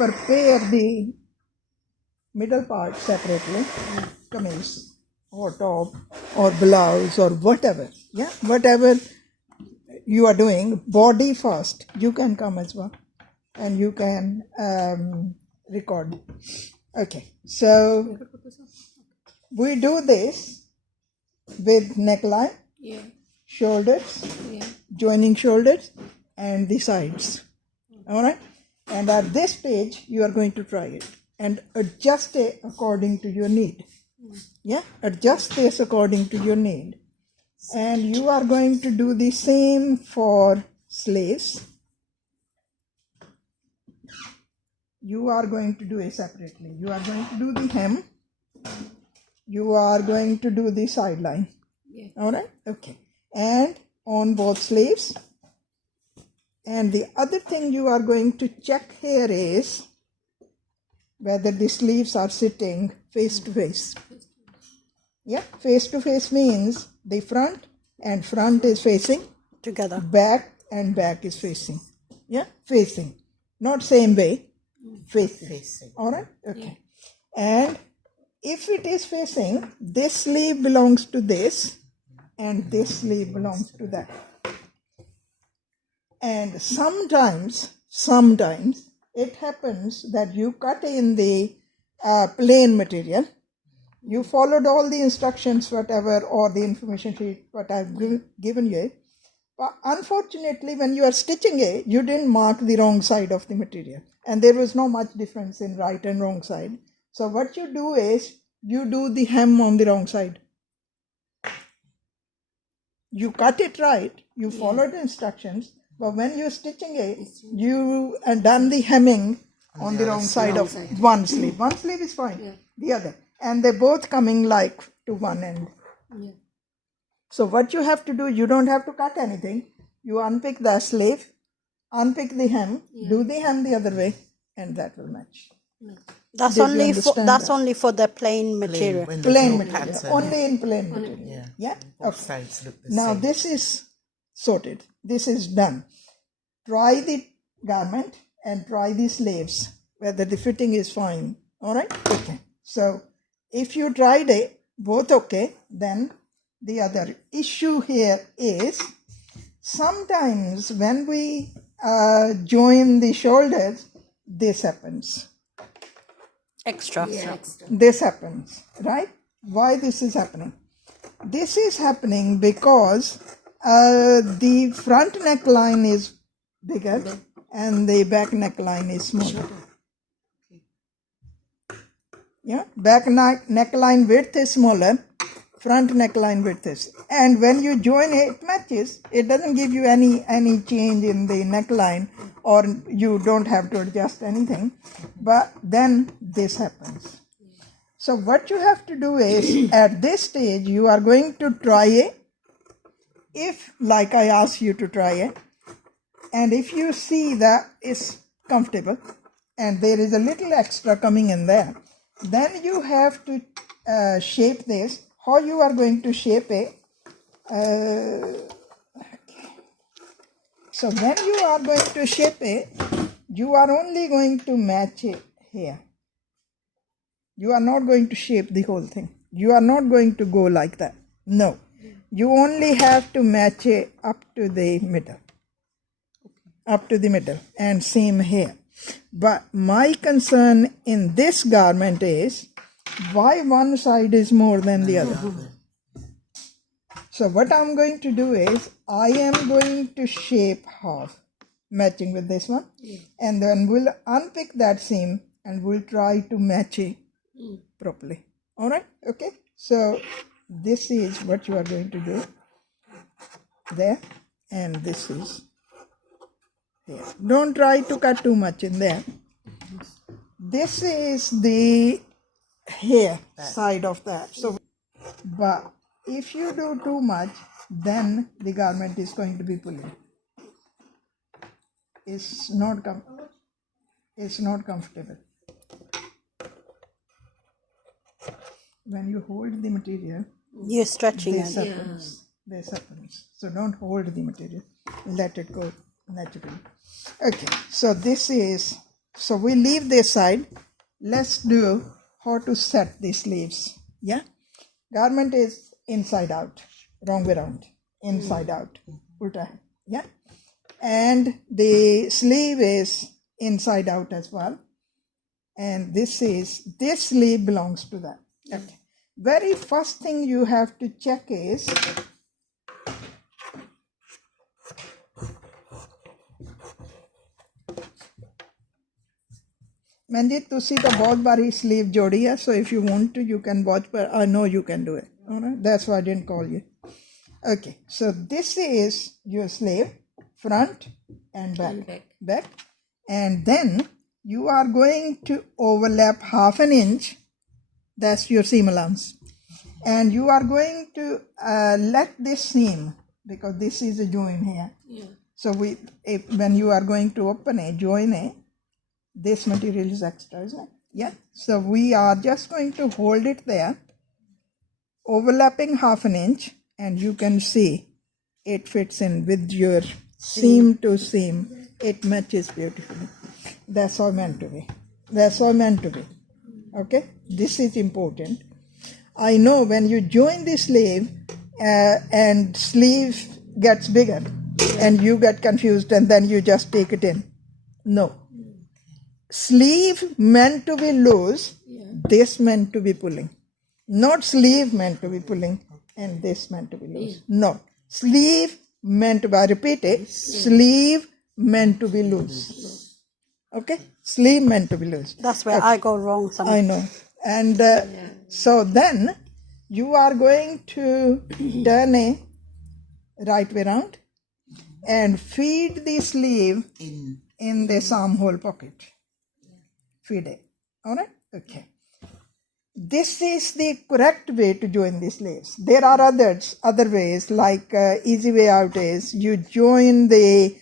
prepare the middle part separately, kameez or top or blouse or whatever, whatever you are doing, body first. You can come as well and you can record. Okay, so we do this with neckline, shoulders, joining shoulders and the sides. All right, and at this stage you are going to try it and adjust it according to your need. Adjust this according to your need. And you are going to do the same for sleeves. You are going to do it separately. You are going to do the hem. You are going to do the sideline. All right? Okay. And on both sleeves. And the other thing you are going to check here is whether the sleeves are sitting face to face. Face to face means the front and front is facing together. Back and back is facing. Facing. Not same way. Facing. All right? Okay. And if it is facing, this sleeve belongs to this and this sleeve belongs to that. And sometimes it happens that you cut in the plain material. You followed all the instructions, whatever, or the information sheet, what I've given you. But unfortunately, when you are stitching it, you didn't mark the wrong side of the material. And there was no much difference in right and wrong side. So what you do is, you do the hem on the wrong side. You cut it right, you followed the instructions, but when you're stitching it, you done the hemming on the wrong side of one sleeve. One sleeve is fine, the other. And they're both coming like to one end. So what you have to do, you don't have to cut anything. You unpick the sleeve, unpick the hem, do the hem the other way, and that will match. That's only for the plain material. Plain material. Only in plain material. Both sides look the now same. This is sorted. This is done. Try the garment and try the sleeves, whether the fitting is fine. All right? Okay. So if you tried it, both okay, then the other issue here is sometimes when we join the shoulders, this happens. Extra. This happens, right? Why this is happening? This is happening because the front neckline is bigger and the back neckline is smaller. Back neckline width is smaller, front neckline width is. And when you join it, it matches. It doesn't give you any change in the neckline, or you don't have to adjust anything. But then this happens. So what you have to do is, at this stage, you are going to try it. If, like I asked you to try it, and if you see that it's comfortable, and there is a little extra coming in there, then you have to shape this. How you are going to shape it? So when you are going to shape it, you are only going to match it here. You are not going to shape the whole thing. You are not going to go like that. No. You only have to match it up to the middle. Up to the middle. And same here. But my concern in this garment is why one side is more than the other. So what I'm going to do is, I am going to shape half, matching with this one. And then we'll unpick that seam and we'll try to match it properly. Alright? Okay? So this is what you are going to do. There. And this is here. Don't try to cut too much in there. This is the hair side of that. So, but if you do too much, then the garment is going to be pulling. It's not comfortable. When you hold the material, you're stretching this it. happens. This happens. So don't hold the material. Let it go naturally. Okay. So this is So we leave this side. Let's do how to set the sleeves. Yeah, garment is inside out, wrong way around, inside out, ulta. Yeah, and the sleeve is inside out as well. And this sleeve belongs to that. Okay. Very first thing you have to check is Manjit, ਤੁਸੀਂ ਤਾਂ ਬਹੁਤ ਵਾਰੀ sleeve ਜੋੜੀ ਹੈ, so if you want to, you can watch, but I know you can do it. All right? That's why I didn't call you. Okay, so this is your sleeve, front and back. Back. And then you are going to overlap 1/2 inch. That's your seam allowance. And you are going to let this seam, because this is a join here. Yeah. So when you are going to open a join it, this material is extra, isn't it? Yeah. So we are just going to hold it there, overlapping 1/2 inch, and you can see it fits in with your seam to seam. It matches beautifully. That's how meant to be. That's how meant to be. Okay. This is important. I know when you join the sleeve and sleeve gets bigger and you get confused and then you just take it in. No. Sleeve meant to be loose, this meant to be pulling. Not sleeve meant to be pulling and this meant to be loose. No. Sleeve meant to be, I repeat it, sleeve meant to be loose. Okay? Sleeve meant to be loose. That's where I go wrong sometimes. I know. And so then you are going to turn a right way round and feed the sleeve in this armhole pocket. Feed it. All right? Okay. This is the correct way to join the sleeves. There are other ways, like easy way out is you join the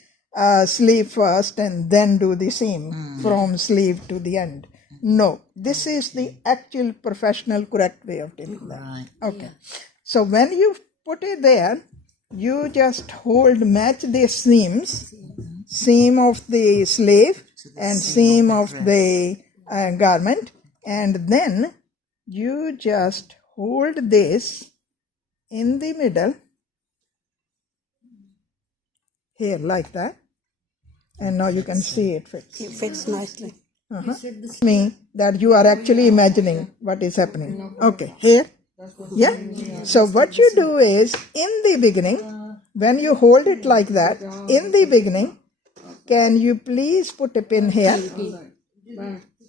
sleeve first and then do the seam from sleeve to the end. No, this is the actual professional correct way of doing that. Right. Okay. Yeah. So when you put it there, you just match the seams, seam of the sleeve and seam of the garment, and then you just hold this in the middle here like that, and now you can see it fits. It fits nicely. Me that you are actually imagining what is happening. Okay, here. Yeah. So what you do is in the beginning, when you hold it like that, in the beginning, can you please put a pin here?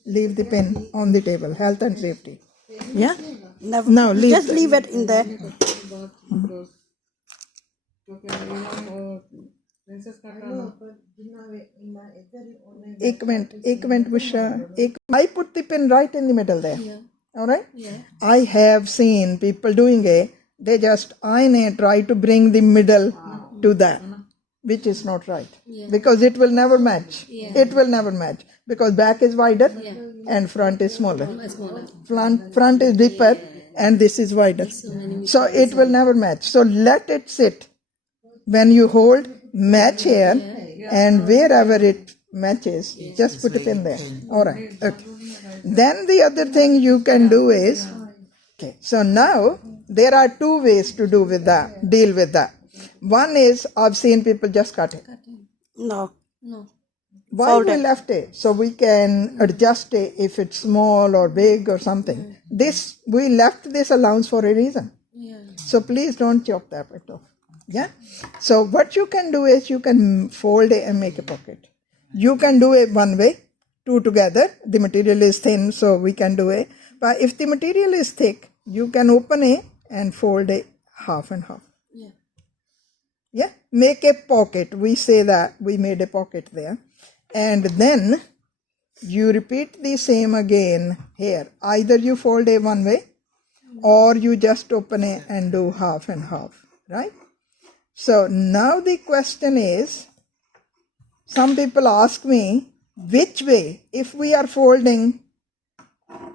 Leave the pin on the table. Health and safety. Yeah. Never. Now leave. Just leave it in there. एक minute Busha. I put the pin right in the middle there. Yeah. All right? Yeah. I have seen people doing it. They just iron it, try to bring the middle to that, which is not right. Yeah. Because it will never match. Yeah. It will never match. Because back is wider and front is smaller. Front is deeper and this is wider. So it will never match. So let it sit. When you hold, match here, and wherever it matches, just put it in there. All right. Okay. Then the other thing you can do is, okay, so now there are two ways to deal with that. One is, I've seen people just cut it. No. Why we left it? So we can adjust it if it's small or big or something. We left this allowance for a reason. Yeah. So please don't chop that bit off. Yeah. So what you can do is you can fold it and make a pocket. You can do it one way, two together. The material is thin, so we can do it. But if the material is thick, you can open it and fold it half and half. Yeah. Yeah. Make a pocket. We say that we made a pocket there. And then you repeat the same again here. Either you fold it one way or you just open it and do half and half. Right? So now the question is, some people ask me, which way? If we are folding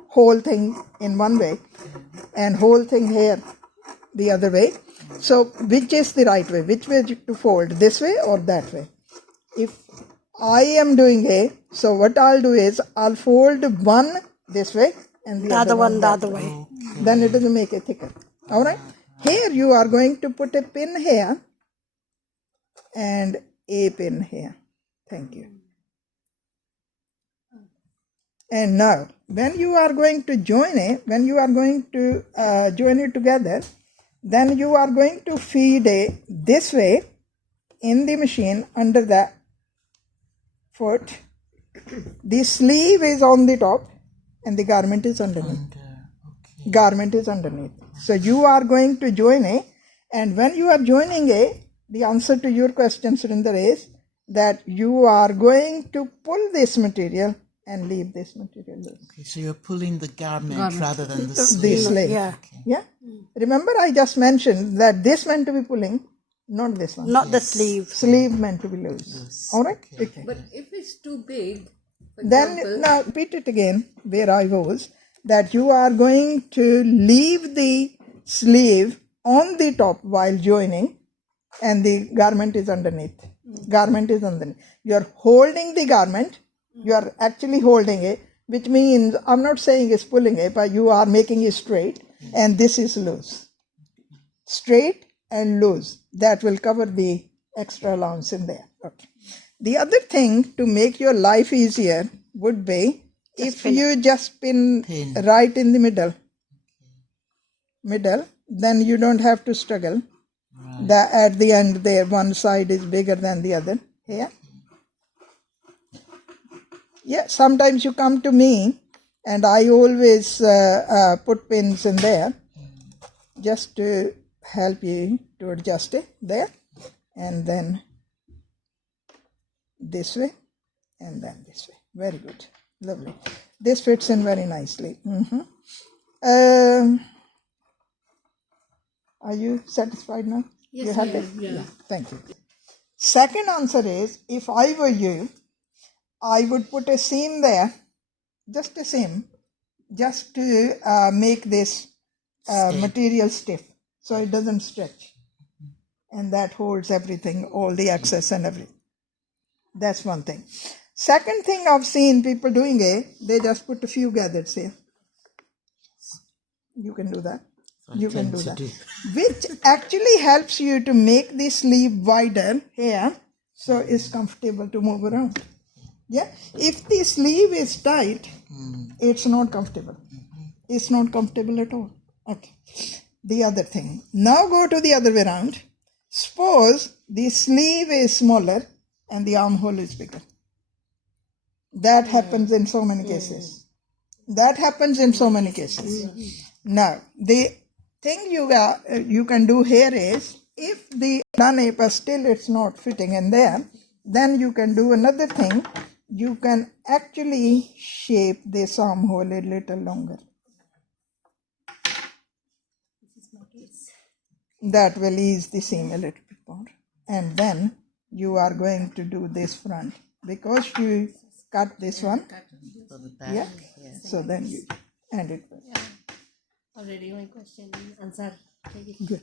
whole thing in one way and whole thing here the other way, so which is the right way? Which way to fold? This way or that way? If I am doing A. So what I'll do is I'll fold one this way and the other one the that other way. Then it doesn't make it thicker. Alright? Here you are going to put a pin here and a pin here. Thank you. And now, when you are going to join it, join it together, then you are going to feed it this way in the machine under the foot. The sleeve is on the top and the garment is underneath. Garment is underneath. So you are going to join it, and when you are joining it, the answer to your question, Surinder, is that you are going to pull this material and leave this material loose. Okay, so you're pulling the garment rather than the The sleeve. sleeve. Yeah. Yeah. Remember, I just mentioned that this meant to be pulling, not this one. Not the sleeve. Sleeve meant to be loose. All right. Okay. But if it's too big, for Then example, now repeat it again where I was, that you are going to leave the sleeve on the top while joining and the garment is underneath. Garment is underneath. You are holding the garment, you are actually holding it, which means I'm not saying it's pulling it, but you are making it straight and this is loose. Straight and loose. That will cover the extra allowance in there. Okay. The other thing to make your life easier would be if you just pin right in the middle, then you don't have to struggle. At the end there, one side is bigger than the other. Here. Yeah, sometimes you come to me and I always put pins in there just to help you to adjust it there, and then this way and then this way. Very good. Lovely. This fits in very nicely. Are you satisfied now? Yes, You have ma'am. it? Yeah. Thank you. Second answer is, if I were you, I would put a seam there, just a seam, just to make this material stiff so it doesn't stretch. And that holds everything, all the excess and everything. That's one thing. Second thing I've seen people doing they just put a few gathers here. You can do that. You can do that. Which actually helps you to make the sleeve wider here so it's comfortable to move around. Yeah. If the sleeve is tight, it's not comfortable. It's not comfortable at all. Okay. The other thing. Now go to the other way around. Suppose the sleeve is smaller and the armhole is bigger. That happens in so many cases. That happens in so many cases. Now, the thing you can do here is, if the done it but still it's not fitting in there, then you can do another thing. You can actually shape this armhole a little longer. That will ease the seam a little bit more. And then you are going to do this front. Because you cut this one, yeah. So then you end it. already my question answered. Good.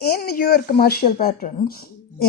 In your commercial patterns,